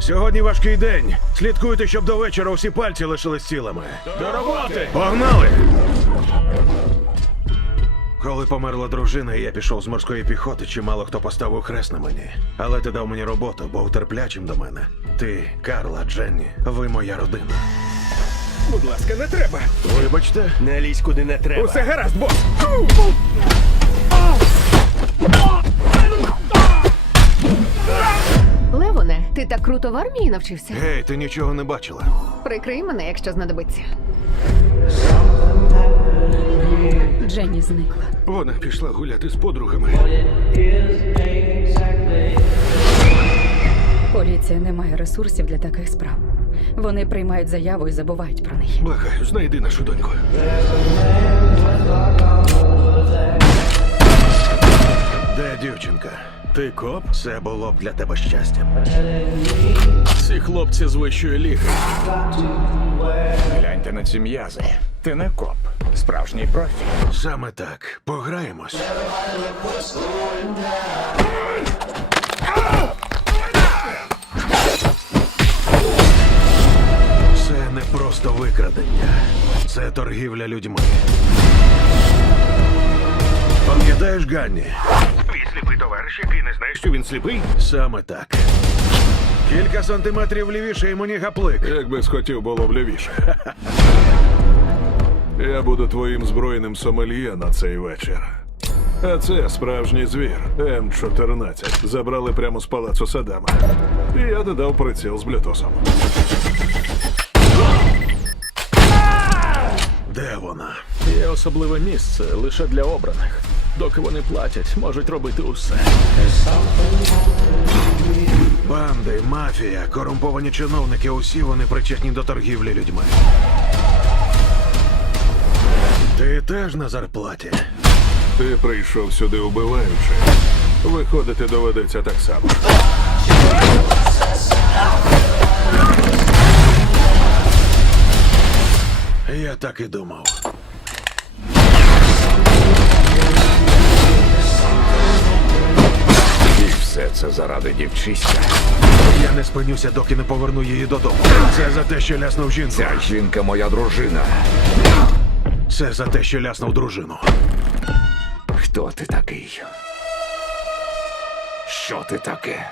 Сьогодні важкий день. Слідкуйте, щоб до вечора усі пальці лишились цілими. До роботи! Погнали! Коли померла дружина, і я пішов з морської піхоти, чимало хто поставив хрест на мені. Але ти дав мені роботу, був терплячим до мене. Ти, Карла, Дженні, ви моя родина. Будь ласка, не треба. Вибачте, Не лізь куди не треба. Усе гаразд, бос! Ху! так круто в армії навчився. Гей, ти нічого не бачила. Прикрий мене, якщо знадобиться. Дженні зникла. Вона пішла гуляти з подругами. Поліція не має ресурсів для таких справ. Вони приймають заяву і забувають про неї. Благаю, знайди нашу доньку. Ти коп? Це було б для тебе щастям. Ці хлопці з вищої ліги. Гляньте на ці м'язи. Ти не коп. Справжній профі. Саме так. Пограємось. Це не просто викрадення. Це торгівля людьми. Пам'ятаєш, Ганні? Мій сліпий товариш, який не знає, що він сліпий? Саме так. Кілька сантиметрів лівіше і мені гаплик. Як би схотів було б лівіше. Я буду твоїм збройним сомельє на цей вечір. А це справжній звір М14. Забрали прямо з палацу Садама. І я додав приціл з блютосом. Де вона? Є особливе місце лише для обраних. Доки вони платять, можуть робити усе. Банди, мафія, корумповані чиновники. Усі вони причетні до торгівлі людьми. Ти теж на зарплаті. Ти прийшов сюди убиваючи. Виходити доведеться так само. Я так і думав. це заради дівчиська. Я не спинюся, доки не поверну її додому. Це за те, що ляснув жінку. Ця жінка моя дружина. Це за те, що ляснув дружину. Хто ти такий? Що ти таке?